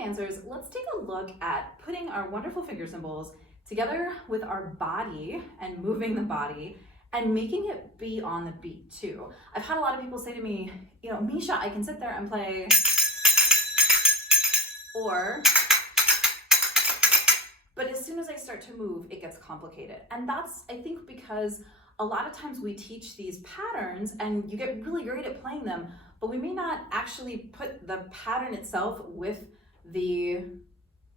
dancers, let's take a look at putting our wonderful finger cymbals together with our body and moving the body and making it be on the beat too. I've had a lot of people say to me, you know, Misha, I can sit there and play, but as soon as I start to move, it gets complicated. And that's, I think, because a lot of times we teach these patterns and you get really great at playing them, but we may not actually put the pattern itself with the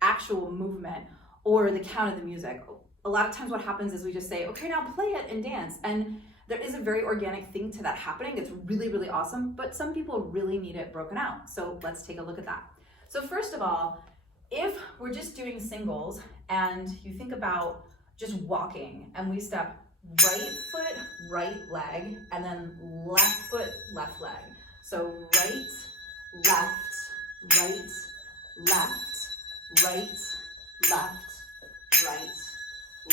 actual movement or the count of the music. A lot of times what happens is we just say, okay, now play it and dance. And there is a very organic thing to that happening. It's really, really awesome, but some people really need it broken out. So let's take a look at that. So first of all, if we're just doing singles and you think about just walking and we step right foot, right leg, and then left foot, left leg. So right, left, right, left, right, left, right,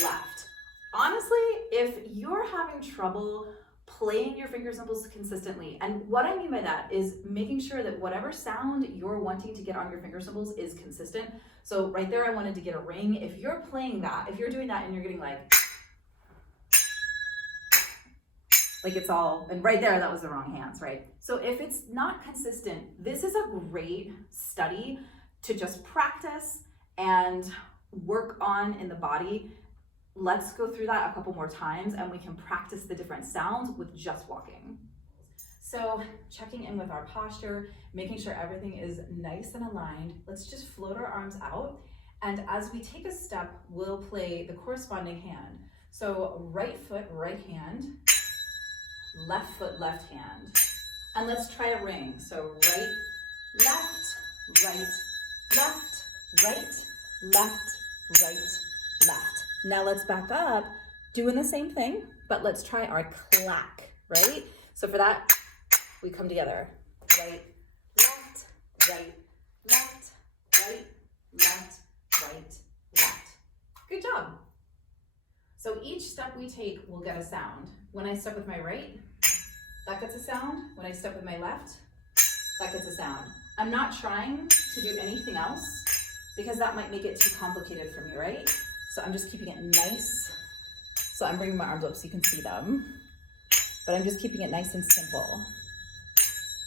left. Honestly, if you're having trouble playing your finger cymbals consistently, and what I mean by that is making sure that whatever sound you're wanting to get on your finger cymbals is consistent. So right there, I wanted to get a ring. If you're playing that, if you're doing that and you're getting like it's all, and right there, that was the wrong hands, right? So if it's not consistent, this is a great study to just practice and work on in the body. Let's go through that a couple more times and we can practice the different sounds with just walking. So checking in with our posture, making sure everything is nice and aligned. Let's just float our arms out. And as we take a step, we'll play the corresponding hand. So right foot, right hand, left foot, left hand. And let's try a ring. So right, left, right, left, right, left, right, left. Now let's back up, doing the same thing, but let's try our clack, right? So for that, we come together. Right, left, right, left, right, left, right, left. Good job. So each step we take will get a sound. When I step with my right, that gets a sound. When I step with my left, that gets a sound. I'm not trying to do anything else because that might make it too complicated for me, right? So I'm just keeping it nice. So I'm bringing my arms up so you can see them, but I'm just keeping it nice and simple.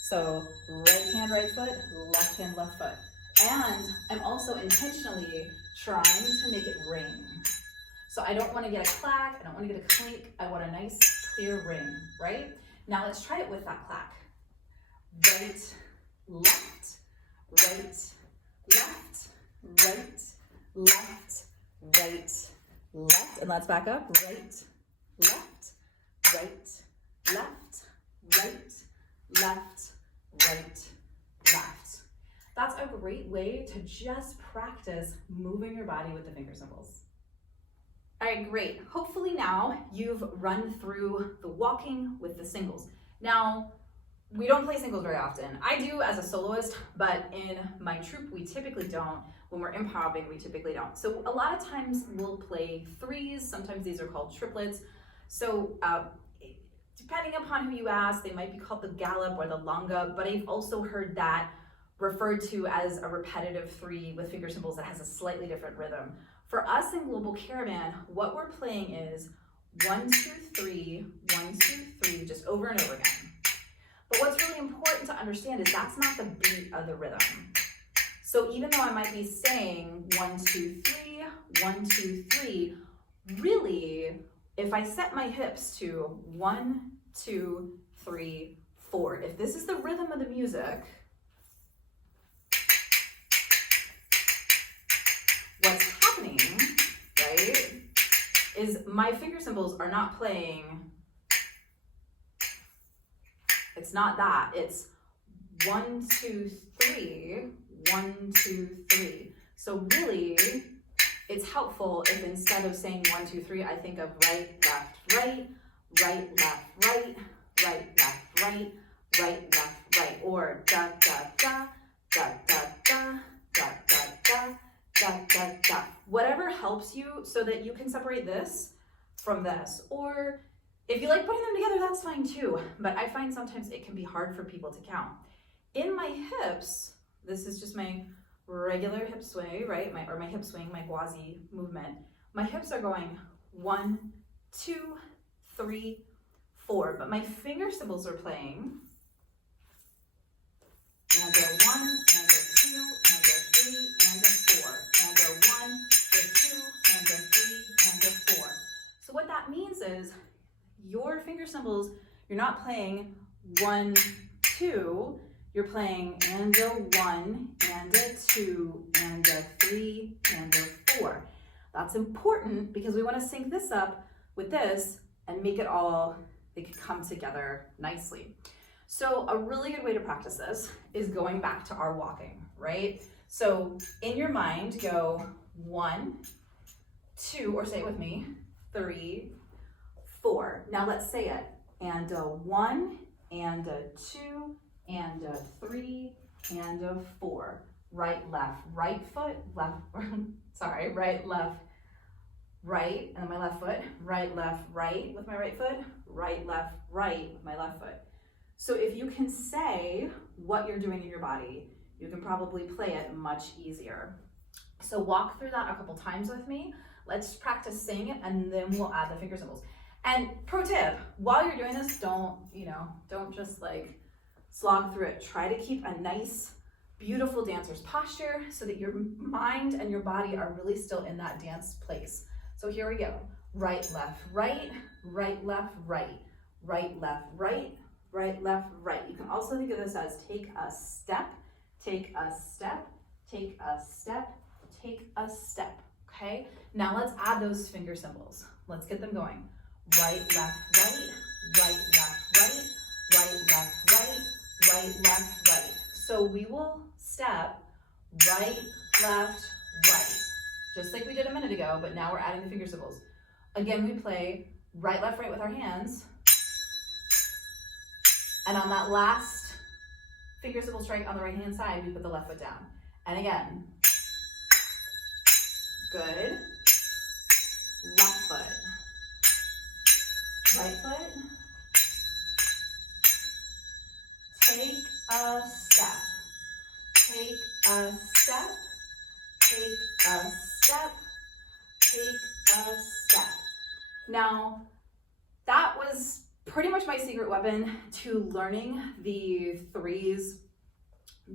So right hand, right foot, left hand, left foot. And I'm also intentionally trying to make it ring. So I don't want to get a clack, I don't want to get a clink, I want a nice clear ring, right? Now let's try it with that clack. Right, left, right, left, right, left, right, left, and let's back up. Right, left, right, left, right, left, right, left. That's a great way to just practice moving your body with the finger cymbals. All right, great. Hopefully now you've run through the walking with the singles. Now, we don't play singles very often. I do as a soloist, but in my troupe, we typically don't. When we're improvising, we typically don't. So a lot of times we'll play threes. Sometimes these are called triplets. So depending upon who you ask, they might be called the gallop or the longa, but I've also heard that referred to as a repetitive three with finger cymbals that has a slightly different rhythm. For us in Global Caravan, what we're playing is 1, 2, 3, 1, 2, 3, just over and over again. But what's really important to understand is that's not the beat of the rhythm. So even though I might be saying 1, 2, 3, 1, 2, 3, really, if I set my hips to 1, 2, 3, 4, if this is the rhythm of the music, what's happening, right, is my finger cymbals are not playing, it's not that, it's 1, 2, 3, 1, 2, 3. So really, it's helpful if instead of saying 1, 2, 3, I think of right, left, right, right, left, right, right, left, right, right, left, right, or da, da, da, da, da, da, da, da, da, da, da, da. Whatever helps you so that you can separate this from this. Or if you like putting them together, that's fine too. But I find sometimes it can be hard for people to count. In my hips, this is just my regular hip sway, right? My hip swing, my gwazi movement. My hips are going 1, 2, 3, 4, but my finger cymbals are playing. And a 1, and a 2, and a 3, and a 4, and a 1, a 2, and a 3, and a 4. So what that means is your finger cymbals, you're not playing 1, 2, you're playing and a 1, and a 2, and a 3, and a 4. That's important because we want to sync this up with this and make it all, they can come together nicely. So a really good way to practice this is going back to our walking, right? So in your mind, go 1, 2, or say it with me, 3, 4. Now let's say it. And a 1, and a 2, and a 3, and a 4. Right, left, right foot, left, sorry, right, left, right, and my left foot, right, left, right with my right foot, right, left, right with my left foot. So if you can say what you're doing in your body, you can probably play it much easier. So walk through that a couple times with me. Let's practice saying it, and then we'll add the finger cymbals. And pro tip, while you're doing this, don't just like slog through it. Try to keep a nice, beautiful dancer's posture so that your mind and your body are really still in that dance place. So here we go. Right, left, right, right, left, right, right, left, right, right, left, right. You can also think of this as take a step, take a step, take a step, take a step, okay? Now let's add those finger cymbals. Let's get them going. Right, left, right, right, left, right, right, left, right, right, left, right. So we will step right, left, right, just like we did a minute ago, but now we're adding the finger cymbals. Again, we play right, left, right with our hands. And on that last finger cymbal strike on the right hand side, we put the left foot down. And again, good. Left foot. Right foot. Take a step. Take a step. Take a step. Take a step. Now, that was pretty much my secret weapon to learning the threes,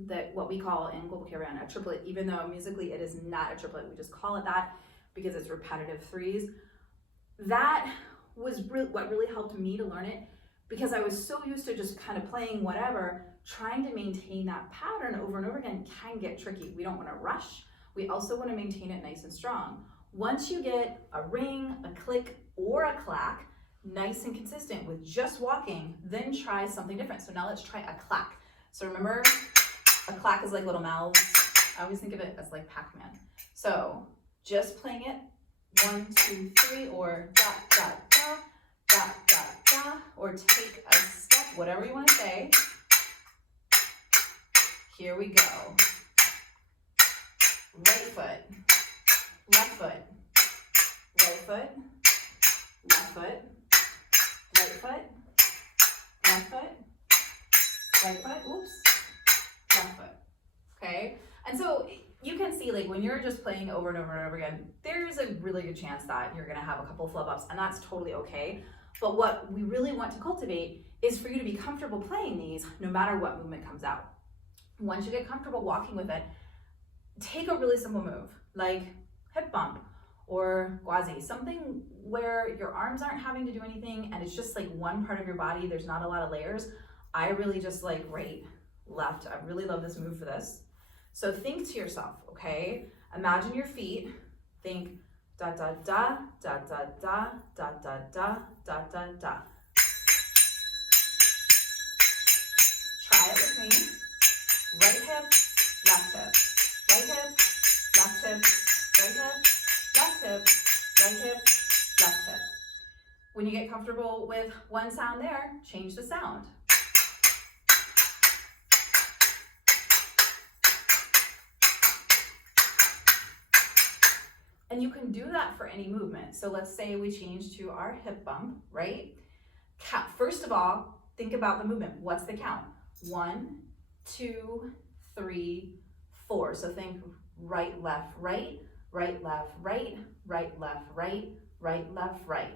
that what we call in global caravan a triplet, even though musically it is not a triplet, we just call it that because it's repetitive threes. That was what really helped me to learn it, because I was so used to just kind of playing whatever. Trying to maintain that pattern over and over again can get tricky. We don't want to rush. We also want to maintain it nice and strong. Once you get a ring, a click, or a clack, nice and consistent with just walking, then try something different. So now let's try a clack. So remember, a clack is like little mouths. I always think of it as like Pac-Man. So just playing it, 1, 2, 3, or da, da, da, da, da, da, or take a step, whatever you want to say. Here we go. Right foot, left foot, right foot, left foot, right foot, left foot, right foot, oops, left foot, okay? And so you can see, like, when you're just playing over and over and over again, there's a really good chance that you're gonna have a couple of flub ups, and that's totally okay. But what we really want to cultivate is for you to be comfortable playing these no matter what movement comes out. Once you get comfortable walking with it, take a really simple move, like hip bump or gwazi, something where your arms aren't having to do anything and it's just like one part of your body, there's not a lot of layers. I really just like right, left. I really love this move for this. So think to yourself, okay? Imagine your feet, think da da da, da da da, da da da, da da da. Try it with me. Right hip, left hip, right hip, left hip, right hip, left hip, right hip, left hip. When you get comfortable with one sound there, change the sound. And you can do that for any movement. So let's say we change to our hip bump, right? First of all, think about the movement. What's the count? 1, 2, 3, 4. So think right, left, right, right, left, right, right, left, right, right, left, right.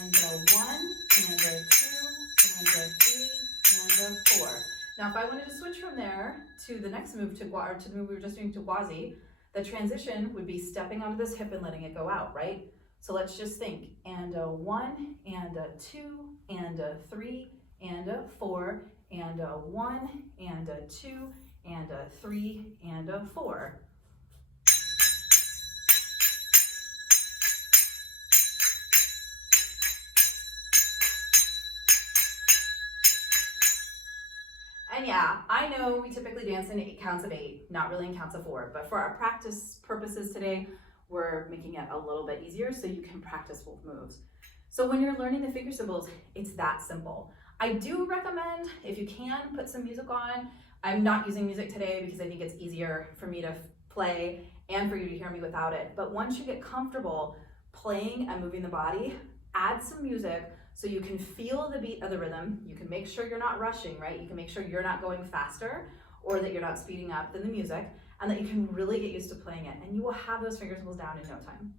And a 1, and a 2, and a 3, and a 4. Now if I wanted to switch from there to the next move, to the move we were just doing to Gwazi, the transition would be stepping onto this hip and letting it go out, right? So let's just think, and a 1, and a 2, and a 3, and a 4, and a 1, and a 2, and a 3, and a 4. And yeah, I know we typically dance in 8 counts of 8, not really in counts of 4, but for our practice purposes today, we're making it a little bit easier so you can practice both moves. So when you're learning the finger cymbals, it's that simple. I do recommend, if you can, put some music on. I'm not using music today because I think it's easier for me to play and for you to hear me without it. But once you get comfortable playing and moving the body, add some music so you can feel the beat of the rhythm. You can make sure you're not rushing, right? You can make sure you're not going faster or that you're not speeding up than the music, and that you can really get used to playing it. And you will have those finger cymbals down in no time.